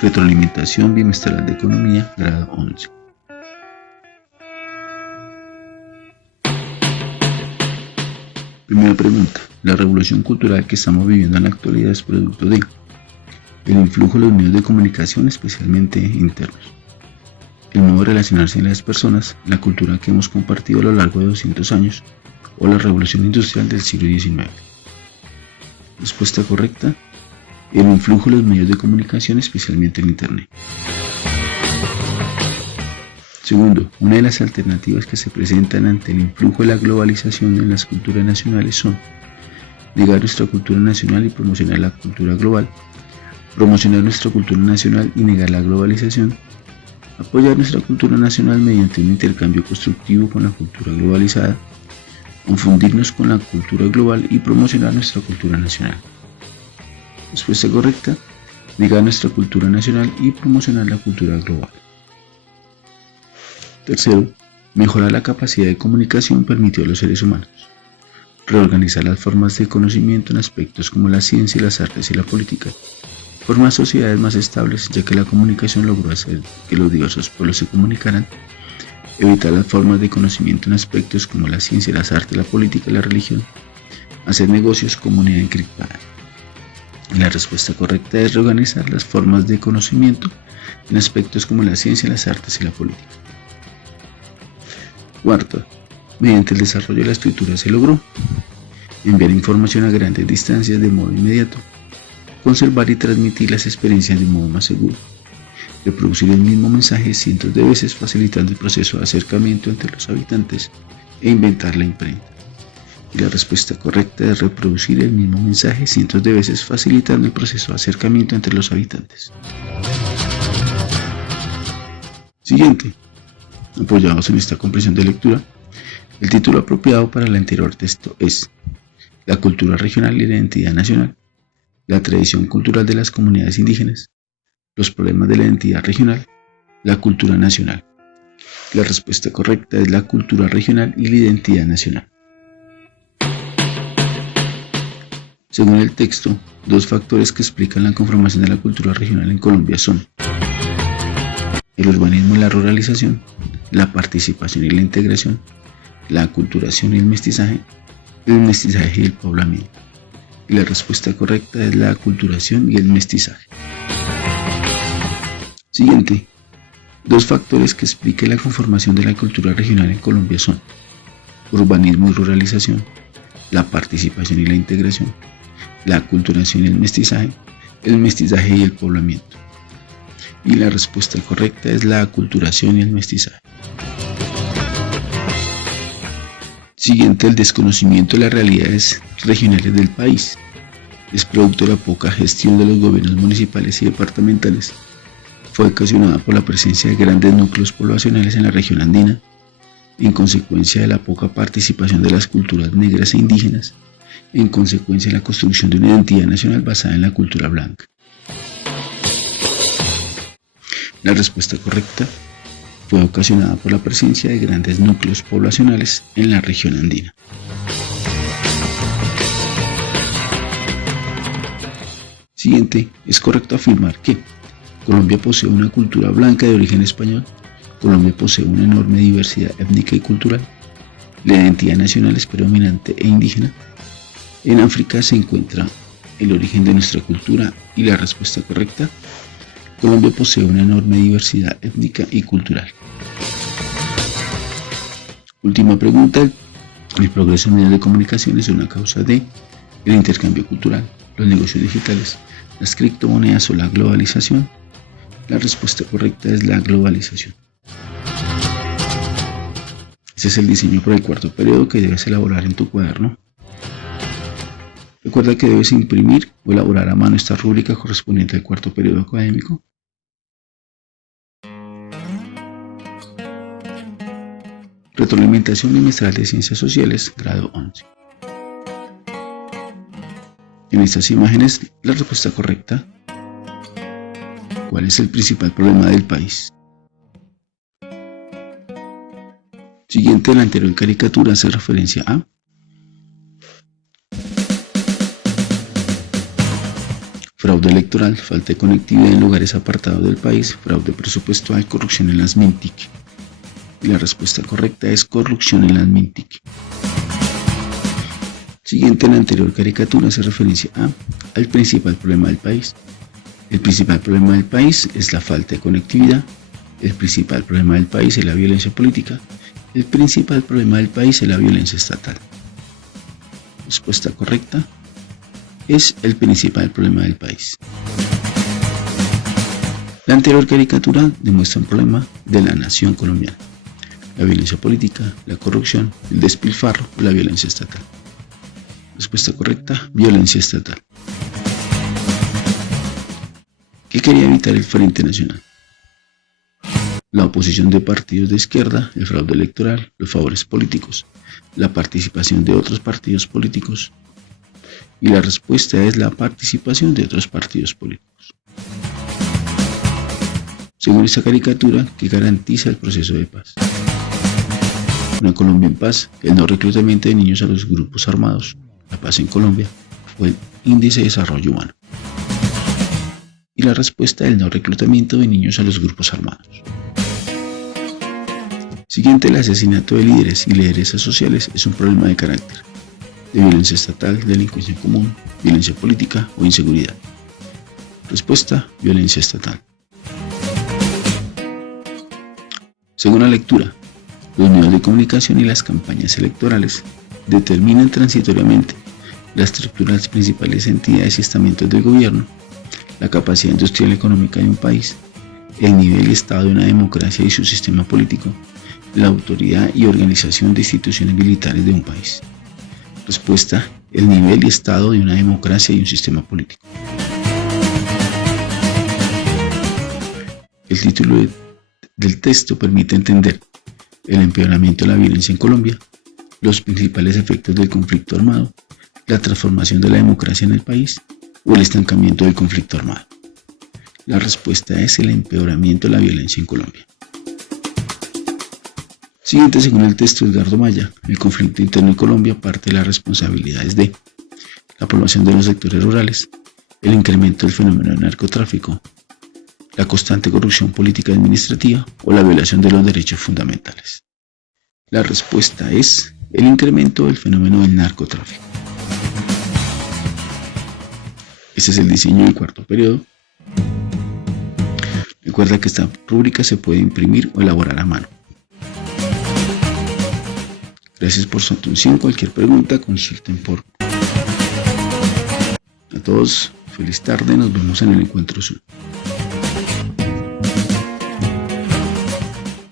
Retroalimentación bimestral de economía, grado 11. Primera pregunta. La revolución cultural que estamos viviendo en la actualidad es producto de el influjo de los medios de comunicación, especialmente internos, el modo de relacionarse en las personas, la cultura que hemos compartido a lo largo de 200 años o la revolución industrial del siglo XIX. Respuesta correcta: el influjo de los medios de comunicación, especialmente el Internet. Segundo, una de las alternativas que se presentan ante el influjo de la globalización en las culturas nacionales son negar nuestra cultura nacional y promocionar la cultura global, promocionar nuestra cultura nacional y negar la globalización, apoyar nuestra cultura nacional mediante un intercambio constructivo con la cultura globalizada, confundirnos con la cultura global y promocionar nuestra cultura nacional. Respuesta correcta: negar nuestra cultura nacional y promocionar la cultura global. Tercero, mejorar la capacidad de comunicación permitió a los seres humanos reorganizar las formas de conocimiento en aspectos como la ciencia, las artes y la política, formar sociedades más estables, ya que la comunicación logró hacer que los diversos pueblos se comunicaran, evitar las formas de conocimiento en aspectos como la ciencia, las artes, la política y la religión, hacer negocios con moneda encriptada. La respuesta correcta es reorganizar las formas de conocimiento en aspectos como la ciencia, las artes y la política. Cuarto, mediante el desarrollo de la escritura se logró enviar información a grandes distancias de modo inmediato, conservar y transmitir las experiencias de modo más seguro, reproducir el mismo mensaje cientos de veces facilitando el proceso de acercamiento entre los habitantes e inventar la imprenta. Y la respuesta correcta es reproducir el mismo mensaje cientos de veces facilitando el proceso de acercamiento entre los habitantes. Siguiente. Apoyados en esta comprensión de lectura, el título apropiado para el anterior texto es La cultura regional y la identidad nacional, la tradición cultural de las comunidades indígenas, los problemas de la identidad regional, la cultura nacional. La respuesta correcta es la cultura regional y la identidad nacional. Según el texto, dos factores que explican la conformación de la cultura regional en Colombia son el urbanismo y la ruralización, la participación y la integración, la aculturación y el mestizaje y el poblamiento. Y la respuesta correcta es la aculturación y el mestizaje. Siguiente. Dos factores que explican la conformación de la cultura regional en Colombia son urbanismo y ruralización, la participación y la integración, la aculturación y el mestizaje y el poblamiento. Y la respuesta correcta es la aculturación y el mestizaje. Siguiente, el desconocimiento de las realidades regionales del país es producto de la poca gestión de los gobiernos municipales y departamentales. Fue ocasionada por la presencia de grandes núcleos poblacionales en la región andina, en consecuencia de la poca participación de las culturas negras e indígenas, en consecuencia de la construcción de una identidad nacional basada en la cultura blanca. La respuesta correcta fue ocasionada por la presencia de grandes núcleos poblacionales en la región andina. Siguiente, es correcto afirmar que Colombia posee una cultura blanca de origen español. Colombia posee una enorme diversidad étnica y cultural. La identidad nacional es predominante e indígena. En África se encuentra el origen de nuestra cultura y la respuesta correcta: Colombia posee una enorme diversidad étnica y cultural. Última pregunta. El progreso en medios de comunicación es una causa de el intercambio cultural, los negocios digitales, las criptomonedas o la globalización. La respuesta correcta es la globalización. Este es el diseño para el cuarto periodo que debes elaborar en tu cuaderno. Recuerda que debes imprimir o elaborar a mano esta rúbrica correspondiente al cuarto periodo académico. Retroalimentación bimestral de Ciencias Sociales, grado 11. En estas imágenes, la respuesta correcta: ¿cuál es el principal problema del país? Siguiente, la anterior caricatura hace referencia a fraude electoral, falta de conectividad en lugares apartados del país, fraude presupuestal, corrupción en las MINTIC. Y la respuesta correcta es corrupción en las MINTIC. Siguiente, en la anterior caricatura se referencia al principal problema del país. El principal problema del país es la falta de conectividad. El principal problema del país es la violencia política. El principal problema del país es la violencia estatal. Respuesta correcta es el principal problema del país. La anterior caricatura demuestra un problema de la nación colombiana: la violencia política, la corrupción, el despilfarro o la violencia estatal. Respuesta correcta: violencia estatal. ¿Qué quería evitar el Frente Nacional? La oposición de partidos de izquierda, el fraude electoral, los favores políticos, la participación de otros partidos políticos. Y la respuesta es la participación de otros partidos políticos. Según esta caricatura, ¿qué garantiza el proceso de paz? Una Colombia en paz, el no reclutamiento de niños a los grupos armados, la paz en Colombia o el índice de desarrollo humano. Y la respuesta es el no reclutamiento de niños a los grupos armados. Siguiente, el asesinato de líderes y lideresas sociales es un problema de carácter de violencia estatal, delincuencia común, violencia política o inseguridad. Respuesta: violencia estatal. Según la lectura, los medios de comunicación y las campañas electorales determinan transitoriamente la estructura de las principales entidades y estamentos del gobierno, la capacidad industrial y económica de un país, el nivel y estado de una democracia y su sistema político, la autoridad y organización de instituciones militares de un país. Respuesta: el nivel y estado de una democracia y un sistema político. El título del texto permite entender el empeoramiento de la violencia en Colombia, los principales efectos del conflicto armado, la transformación de la democracia en el país o el estancamiento del conflicto armado. La respuesta es el empeoramiento de la violencia en Colombia. Siguiente, según el texto de Edgardo Maya, el conflicto interno en Colombia parte de las responsabilidades de la población de los sectores rurales, el incremento del fenómeno del narcotráfico, la constante corrupción política y administrativa o la violación de los derechos fundamentales. La respuesta es el incremento del fenómeno del narcotráfico. Este es el diseño del cuarto periodo. Recuerda que esta rúbrica se puede imprimir o elaborar a mano. Gracias por su atención. Cualquier pregunta, consulten por. A todos, feliz tarde. Nos vemos en el encuentro Zoom.